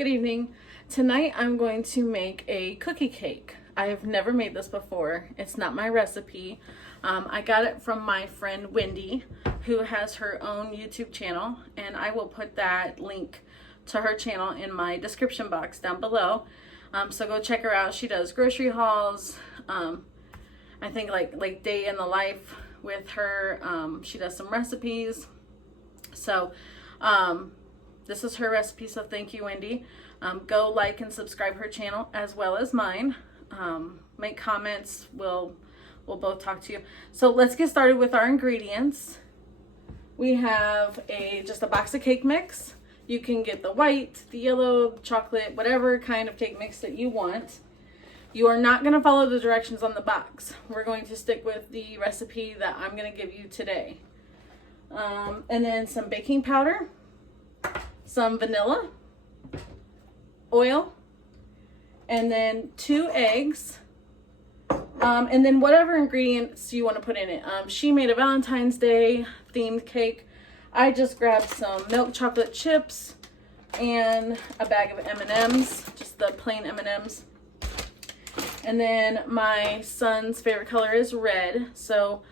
Good evening. Tonight I'm going to make a cookie cake. I have never made this before. It's not my recipe. I got it from my friend Wendy, who has her own YouTube channel, and I will put that link to her channel in my description box down below. So go check her out. She does grocery hauls. I think like day in the life with her. She does some recipes. So this is her recipe, so thank you, Wendy. Go like and subscribe her channel as well as mine. Make comments. We'll both talk to you. So let's get started with our ingredients. We have just a box of cake mix. You can get the white, the yellow, chocolate, whatever kind of cake mix that you want. You are not going to follow the directions on the box. We're going to stick with the recipe that I'm going to give you today. And then some baking powder, some vanilla, oil, and then 2 eggs, and then whatever ingredients you want to put in it. She made a Valentine's Day themed cake. I just grabbed some milk chocolate chips and a bag of M&Ms, just the plain M&Ms. And then my son's favorite color is red, so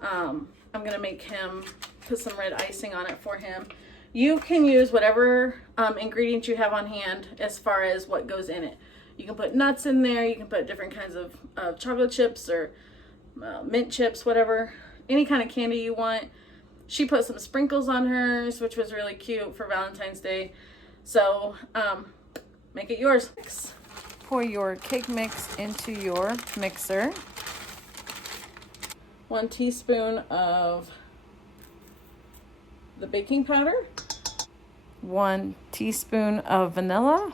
I'm gonna make him put some red icing on it for him. You can use whatever ingredients you have on hand as far as what goes in it. You can put nuts in there, you can put different kinds of chocolate chips or mint chips, whatever, any kind of candy you want. She put some sprinkles on hers, which was really cute for Valentine's Day. So make it yours. Pour your cake mix into your mixer. 1 teaspoon of the baking powder. 1 teaspoon of vanilla.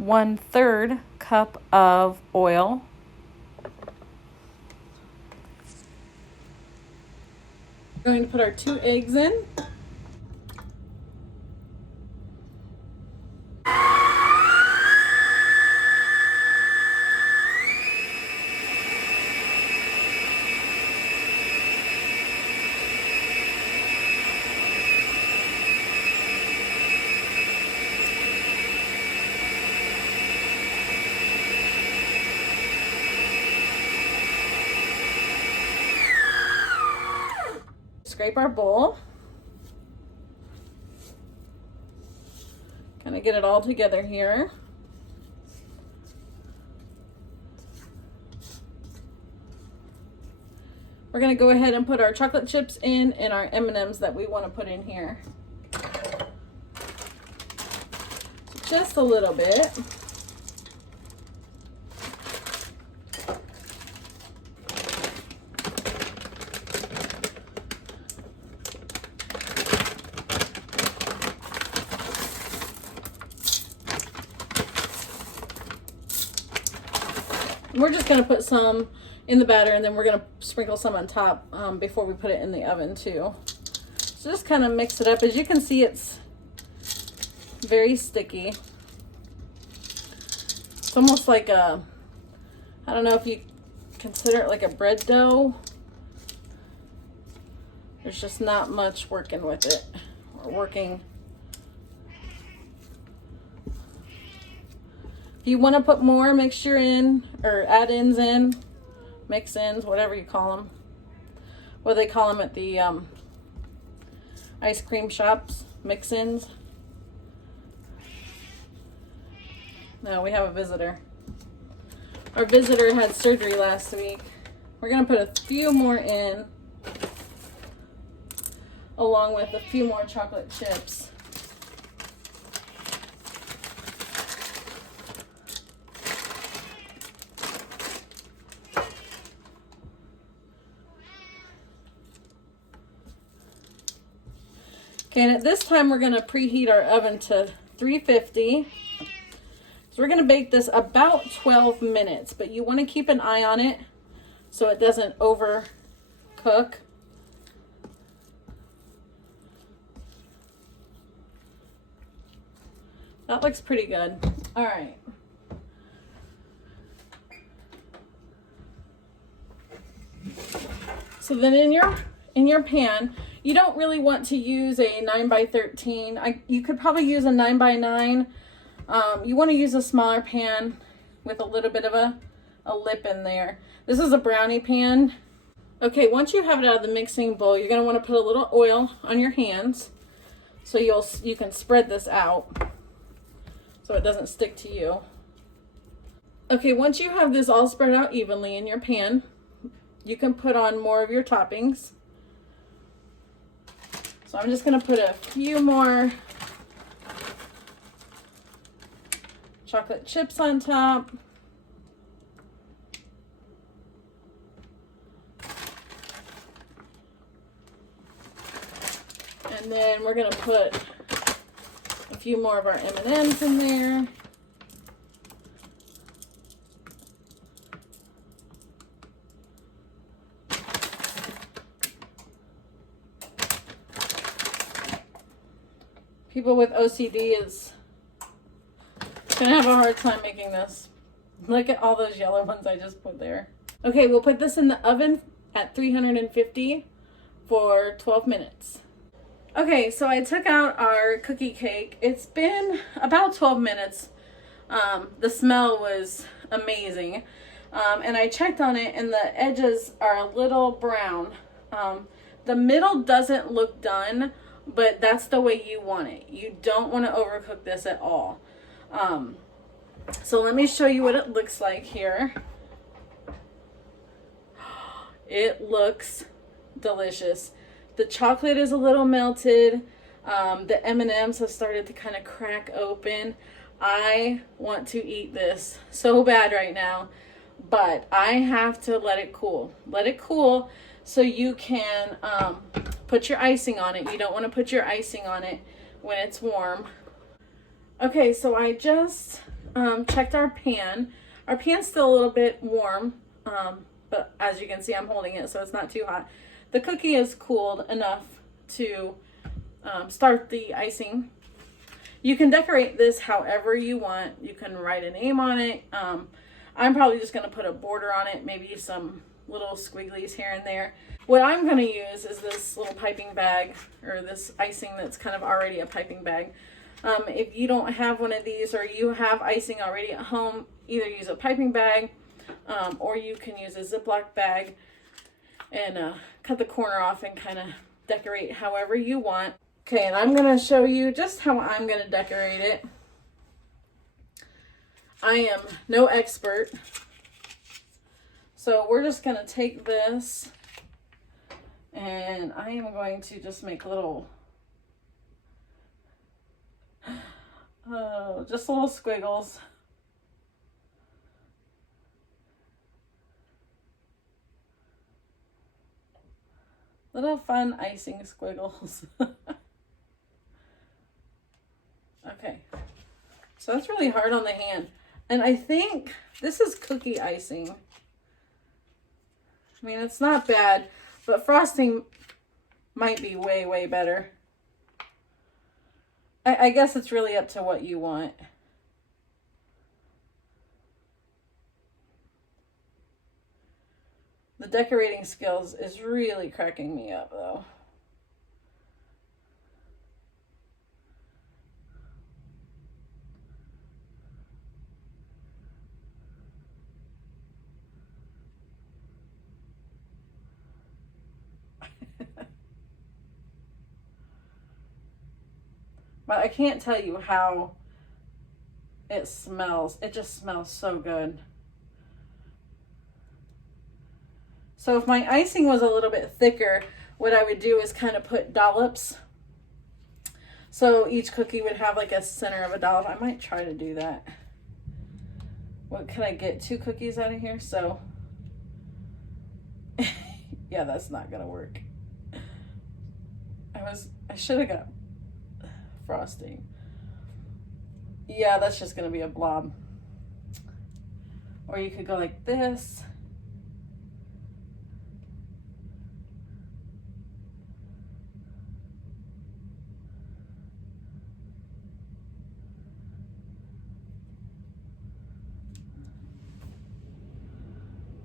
1/3 cup of oil. We're going to put our 2 eggs in. Scrape our bowl. Kind of get it all together here. We're going to go ahead and put our chocolate chips in and our M&Ms that we want to put in here. Just a little bit. We're just going to put some in the batter, and then we're going to sprinkle some on top before we put it in the oven too. So just kind of mix it up. As you can see, it's very sticky. It's almost like I don't know if you consider it like a bread dough. There's just not much working with it, or working. If you want to put more mixture in, or add-ins in, mix-ins, whatever you call them. What do they call them at the ice cream shops? Mix-ins? No, we have a visitor. Our visitor had surgery last week. We're going to put a few more in, along with a few more chocolate chips. Okay, and at this time we're going to preheat our oven to 350. So we're going to bake this about 12 minutes, but you want to keep an eye on it so it doesn't overcook. That looks pretty good. All right. So then in your pan, You don't really want to use a 9 by 13. You could probably use a 9 by 9. You want to use a smaller pan with a little bit of a lip in there. This is a brownie pan. Okay, once you have it out of the mixing bowl, you're going to want to put a little oil on your hands so you can spread this out so it doesn't stick to you. Okay, once you have this all spread out evenly in your pan, you can put on more of your toppings. So I'm just going to put a few more chocolate chips on top. And then we're going to put a few more of our M&Ms in there. People with OCD is going to have a hard time making this. Look at all those yellow ones I just put there. Okay, we'll put this in the oven at 350 for 12 minutes. Okay, so I took out our cookie cake. It's been about 12 minutes. The smell was amazing. And I checked on it and the edges are a little brown. The middle doesn't look done, but that's the way you want it. You don't want to overcook this at all. So let me show you what it looks like here. It looks delicious. The chocolate is a little melted. The M&Ms have started to kind of crack open. I want to eat this so bad right now, but I have to let it cool. Let it cool so you can put your icing on it. You don't want to put your icing on it when it's warm. Okay, so I just checked our pan. Our pan's still a little bit warm, but as you can see, I'm holding it so it's not too hot. The cookie is cooled enough to start the icing. You can decorate this however you want. You can write a name on it. I'm probably just going to put a border on it, maybe some little squigglies here and there. What I'm going to use is this little piping bag, or this icing that's kind of already a piping bag. If you don't have one of these, or you have icing already at home, either use a piping bag or you can use a Ziploc bag and cut the corner off and kind of decorate however you want. Okay, and I'm going to show you just how I'm going to decorate it. I am no expert, so we're just going to take this and I am going to just make little, just little squiggles. Little fun icing squiggles. Okay, so that's really hard on the hand. And I think this is cookie icing. I mean, it's not bad, but frosting might be way, way better. I guess it's really up to what you want. The decorating skills is really cracking me up, though. But I can't tell you how it smells. It just smells so good. So if my icing was a little bit thicker, what I would do is kind of put dollops. So each cookie would have like a center of a dollop. I might try to do that. What can I get? 2 cookies out of here? So yeah, that's not gonna work. I should have got frosting. Yeah, that's just gonna be a blob. Or you could go like this.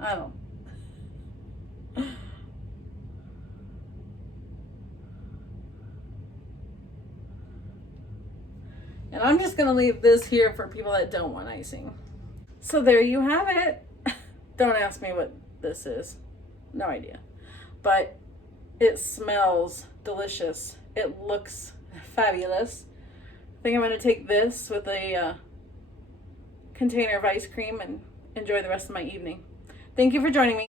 I don't. And I'm just gonna leave this here for people that don't want icing. So there you have it. Don't ask me what this is. No idea. But it smells delicious. It looks fabulous. I think I'm gonna take this with a container of ice cream and enjoy the rest of my evening. Thank you for joining me.